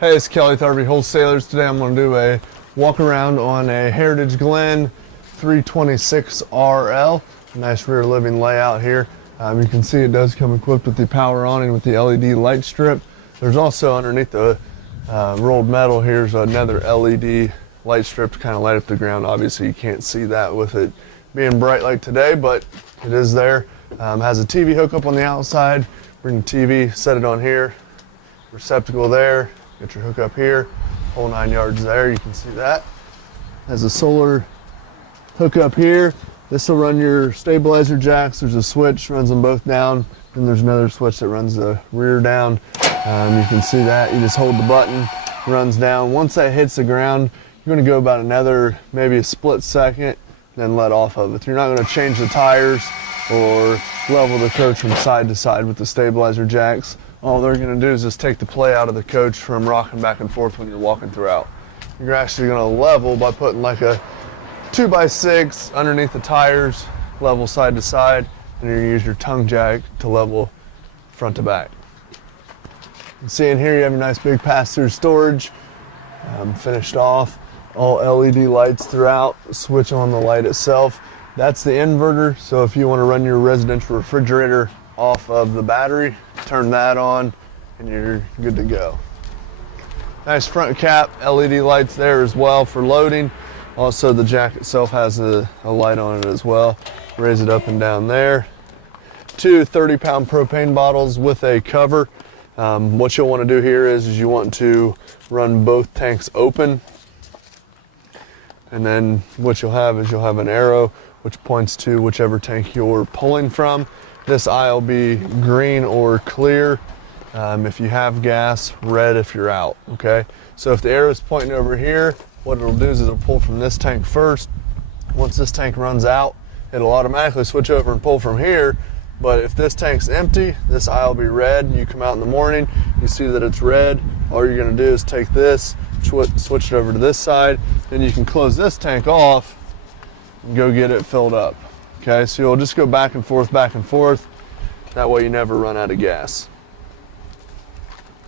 Hey, it's Kelly with RV Wholesalers. Today I'm going to do a walk around on a Heritage Glen 326RL. Nice rear living layout here. You can see it does come equipped with the power awning with the LED light strip. There's also underneath the rolled metal here's another LED light strip to kind of light up the ground. Obviously you can't see that with it being bright like today, but it is there. Has a TV hookup on the outside. Bring the TV, set it on here. Receptacle there. Get your hookup here, whole 9 yards there, you can see that. Has a solar hookup here. This will run your stabilizer jacks. There's a switch, runs them both down. Then there's another switch that runs the rear down. You can see that. You just hold the button, runs down. Once that hits the ground, you're gonna go about another, maybe a split second, then let off of it. You're not gonna change the tires or level the coach from side to side with the stabilizer jacks. All they're going to do is just take the play out of the coach from rocking back and forth when you're walking throughout. You're actually going to level by putting like a 2x6 underneath the tires, level side to side, and you're going to use your tongue jack to level front to back. You can see in here you have your nice big pass-through storage, finished off, all LED lights throughout, switch on the light itself. That's the inverter, so if you want to run your residential refrigerator off of the battery, turn that on and you're good to go. Nice front cap, LED lights there as well for loading. Also the jack itself has a light on it as well. Raise it up and down there. Two 30-pound propane bottles with a cover. What you'll want to do here is you want to run both tanks open, and then what you'll have is you'll have an arrow which points to whichever tank you're pulling from. This eye will be green or clear if you have gas, red if you're out, okay? So if the arrow is pointing over here, what it'll do is it'll pull from this tank first. Once this tank runs out, it'll automatically switch over and pull from here. But if this tank's empty, this eye will be red. You come out in the morning, you see that it's red. All you're gonna do is take this, switch it over to this side, then you can close this tank off and go get it filled up. Okay, so you'll just go back and forth. That way you never run out of gas.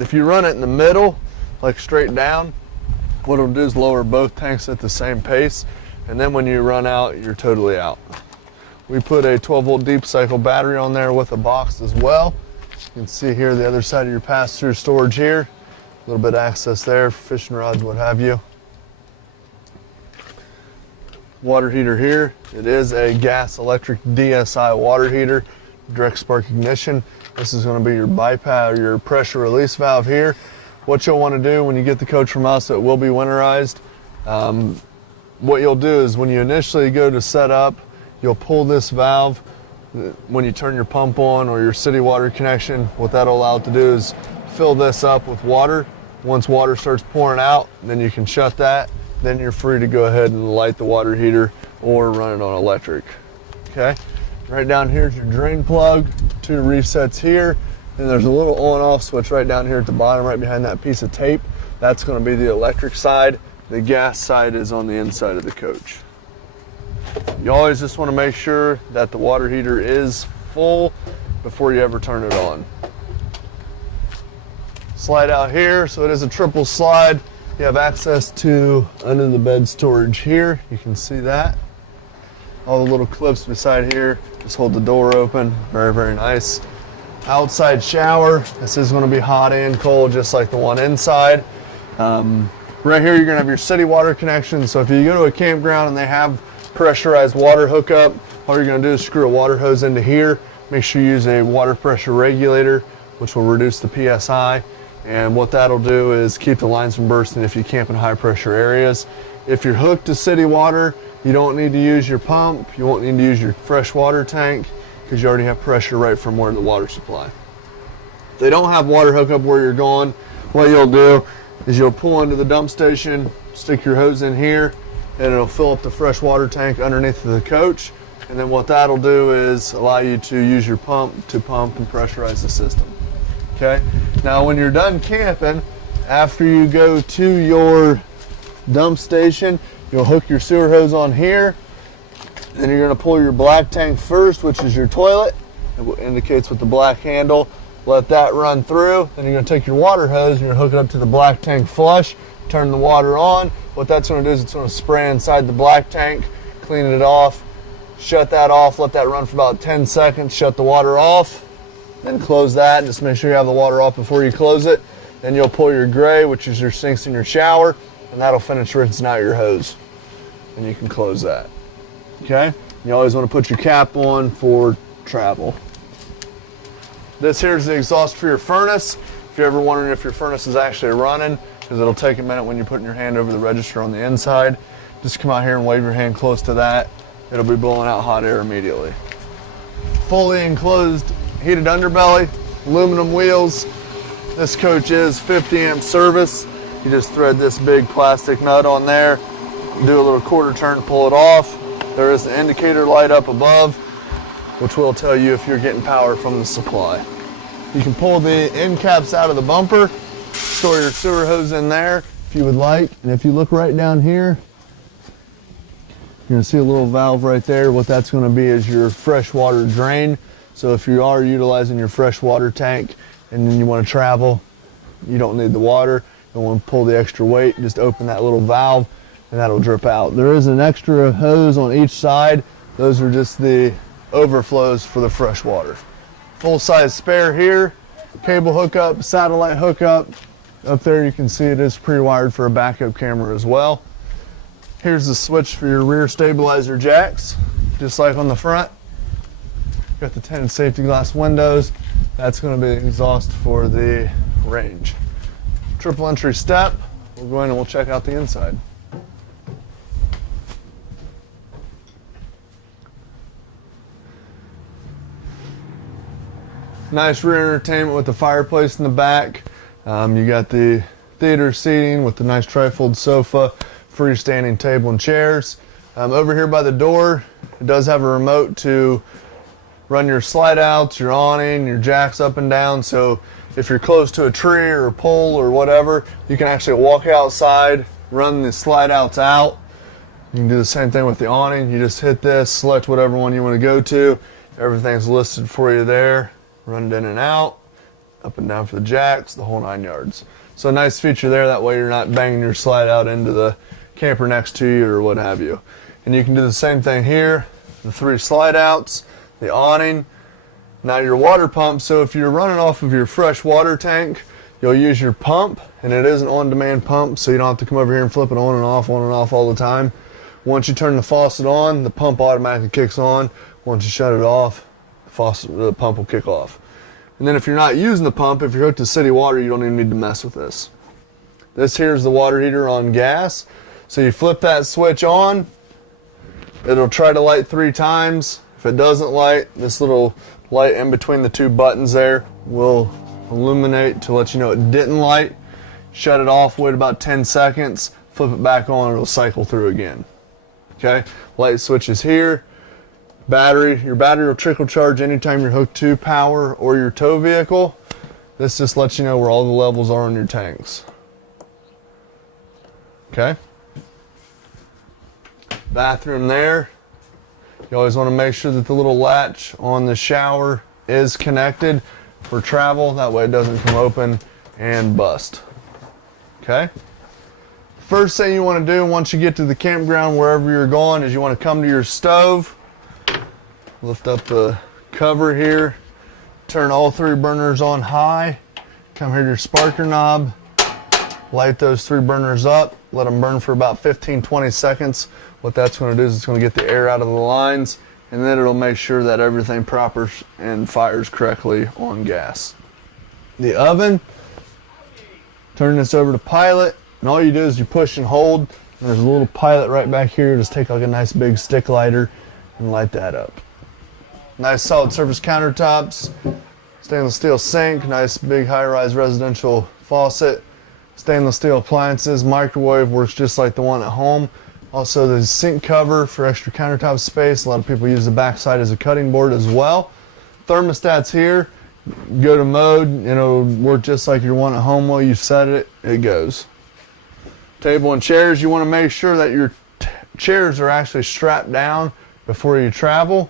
If you run it in the middle, like straight down, what it'll do is lower both tanks at the same pace, and then when you run out, you're totally out. We put a 12-volt deep cycle battery on there with a box as well. You can see here the other side of your pass-through storage here. A little bit of access there, fishing rods, what have you. Water heater here. It is a gas electric DSI water heater, direct spark ignition. This is going to be your bypass, your pressure release valve here. What you'll want to do when you get the coach from us, it will be winterized. What you'll do is when you initially go to set up, you'll pull this valve. When you turn your pump on or your city water connection, what that'll allow it to do is fill this up with water. Once water starts pouring out, then you can shut that. Then you're free to go ahead and light the water heater or run it on electric. Okay, right down here is your drain plug, two resets here, and there's a little on off switch right down here at the bottom, right behind that piece of tape. That's going to be the electric side. The gas side is on the inside of the coach. You always just want to make sure that the water heater is full before you ever turn it on. Slide out here, so it is a triple slide. You have access to under the bed storage here. You can see that. All the little clips beside here. Just hold the door open. Very, very nice. Outside shower. This is going to be hot and cold just like the one inside. Right here you're going to have your city water connection. So if you go to a campground and they have pressurized water hookup, all you're going to do is screw a water hose into here. Make sure you use a water pressure regulator, which will reduce the PSI. And what that'll do is keep the lines from bursting if you camp in high pressure areas. If you're hooked to city water, you don't need to use your pump. You won't need to use your fresh water tank because you already have pressure right from where the water supply. If they don't have water hookup where you're going, what you'll do is you'll pull into the dump station, stick your hose in here, and it'll fill up the fresh water tank underneath the coach. And then what that'll do is allow you to use your pump to pump and pressurize the system. Okay, now when you're done camping, after you go to your dump station, you'll hook your sewer hose on here. Then you're going to pull your black tank first, which is your toilet. It indicates with the black handle. Let that run through. Then you're going to take your water hose and you're going to hook it up to the black tank flush. Turn the water on. What that's going to do is it's going to spray inside the black tank, clean it off, shut that off, let that run for about 10 seconds, shut the water off, then close that. Just make sure you have the water off before you close it. Then you'll pull your gray, which is your sinks in your shower, and that'll finish rinsing out your hose. And you can close that. Okay? You always want to put your cap on for travel. This here is the exhaust for your furnace. If you're ever wondering if your furnace is actually running, because it'll take a minute when you're putting your hand over the register on the inside, just come out here and wave your hand close to that. It'll be blowing out hot air immediately. Fully enclosed heated underbelly, aluminum wheels. This coach is 50 amp service. You just thread this big plastic nut on there, do a little quarter turn, pull it off. There is an indicator light up above, which will tell you if you're getting power from the supply. You can pull the end caps out of the bumper, store your sewer hose in there if you would like. And if you look right down here, you're going to see a little valve right there. What that's going to be is your freshwater drain. So if you are utilizing your freshwater tank and then you want to travel, you don't need the water, you don't want to pull the extra weight, just open that little valve and that'll drip out. There is an extra hose on each side. Those are just the overflows for the fresh water. Full size spare here, cable hookup, satellite hookup. Up there you can see it is pre-wired for a backup camera as well. Here's the switch for your rear stabilizer jacks, just like on the front. Got the tinted safety glass windows. That's going to be the exhaust for the range. Triple entry step. We'll go in and we'll check out the inside. Nice rear entertainment with the fireplace in the back. You got the theater seating with the nice trifold sofa, freestanding table and chairs. Over here by the door, it does have a remote to run your slide outs, your awning, your jacks up and down. So if you're close to a tree or a pole or whatever, you can actually walk outside, run the slide outs out. You can do the same thing with the awning. You just hit this, select whatever one you want to go to. Everything's listed for you there. Run it in and out, up and down for the jacks, the whole 9 yards. So a nice feature there, that way you're not banging your slide out into the camper next to you or what have you. And you can do the same thing here, the 3 slide outs, the awning, now your water pump. So if you're running off of your fresh water tank, you'll use your pump, and it is an on-demand pump, so you don't have to come over here and flip it on and off all the time. Once you turn the faucet on, the pump automatically kicks on. Once you shut it off, the pump will kick off. And then if you're not using the pump, if you're hooked to city water, you don't even need to mess with this. This here is the water heater on gas. So you flip that switch on, it'll try to light 3 times. If it doesn't light, this little light in between the 2 buttons there will illuminate to let you know it didn't light. Shut it off, wait about 10 seconds, flip it back on, it'll cycle through again. Okay, light switch is here. Battery, your battery will trickle charge anytime you're hooked to power or your tow vehicle. This just lets you know where all the levels are on your tanks. Okay. Bathroom there. You always want to make sure that the little latch on the shower is connected for travel. That way it doesn't come open and bust. Okay. First thing you want to do once you get to the campground, wherever you're going, is you want to come to your stove. Lift up the cover here, turn all 3 burners on high, come here to your sparker knob, light those 3 burners up, let them burn for about 15-20 seconds. What that's going to do is it's going to get the air out of the lines, and then it'll make sure that everything proper and fires correctly on gas. The oven, turn this over to pilot, and all you do is you push and hold. There's a little pilot right back here. Just take like a nice big stick lighter and light that up. Nice solid surface countertops, stainless steel sink, nice big high-rise residential faucet, stainless steel appliances, microwave works just like the one at home. Also the sink cover for extra countertop space. A lot of people use the backside as a cutting board as well. Thermostats here, go to mode, and it'll work just like your one at home. While you set it, it goes. Table and chairs, you want to make sure that your chairs are actually strapped down before you travel.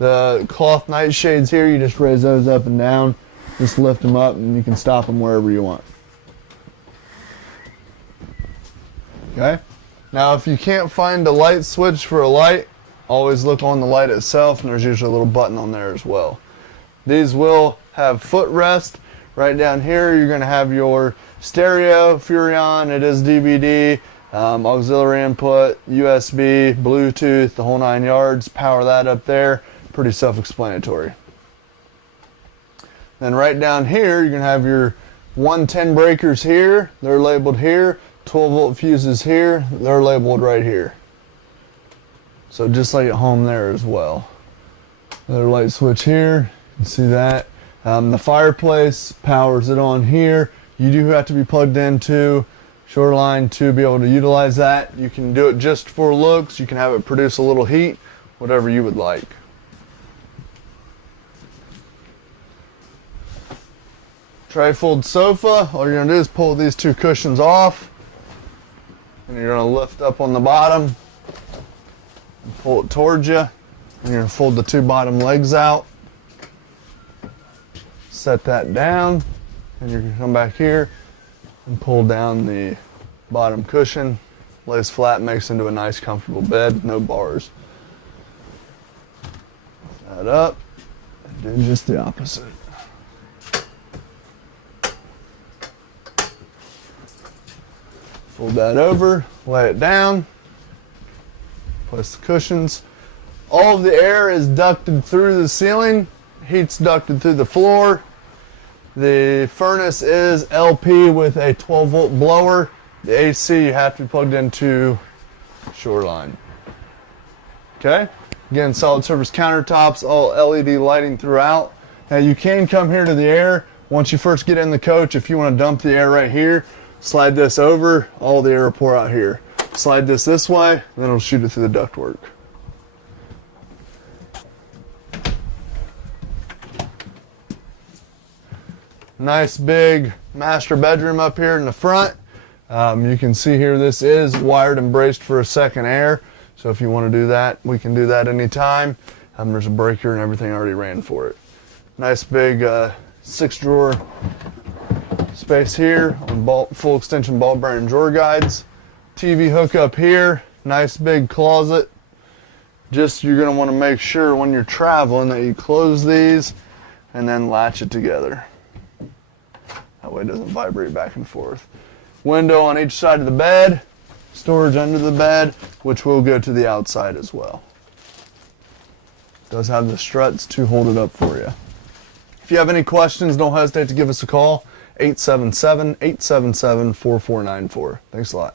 The cloth nightshades here, you just raise those up and down Just lift them up and you can stop them wherever you want. Okay. Now if you can't find a light switch for a light, always look on the light itself, and there's usually a little button on there as well. These will have footrest. Right down here you're going to have your stereo, Furrion, it is DVD, auxiliary input, USB, Bluetooth, the whole 9 yards. Power that up there. Pretty self-explanatory. Then right down here you're going to have your 110 breakers here. They're labeled here. 12 volt fuses here. They're labeled right here. So just like at home there as well. Another light switch here. You can see that. The fireplace powers it on here. You do have to be plugged into Shoreline to be able to utilize that. You can do it just for looks. You can have it produce a little heat, whatever you would like. Trifold sofa. All you're going to do is pull these two cushions off, and you're going to lift up on the bottom and pull it towards you, and you're going to fold the two bottom legs out. Set that down, and you're going to come back here and pull down the bottom cushion. Lays flat, makes into a nice comfortable bed, no bars. That up, and do just the opposite. Fold that over, lay it down, place the cushions. All of the air is ducted through the ceiling, heat's ducted through the floor. The furnace is LP with a 12 volt blower. The AC you have to be plugged into Shoreline. Okay, again, solid surface countertops, all LED lighting throughout. Now you can come here to the air. Once you first get in the coach, if you want to dump the air right here, slide this over, all the air will pour out here. Slide this way, and then it'll shoot it through the ductwork. Nice big master bedroom up here in the front. You can see here this is wired and braced for a second air. So if you want to do that, we can do that anytime. There's a breaker and everything already ran for it. Nice big 6-drawer space here on full extension ball bearing drawer guides. TV hookup here. Nice big closet. Just you're going to want to make sure when you're traveling that you close these and then latch it together. That way it doesn't vibrate back and forth. Window on each side of the bed. Storage under the bed, which will go to the outside as well. Does have the struts to hold it up for you. If you have any questions, don't hesitate to give us a call. 877-877-4494. Thanks a lot.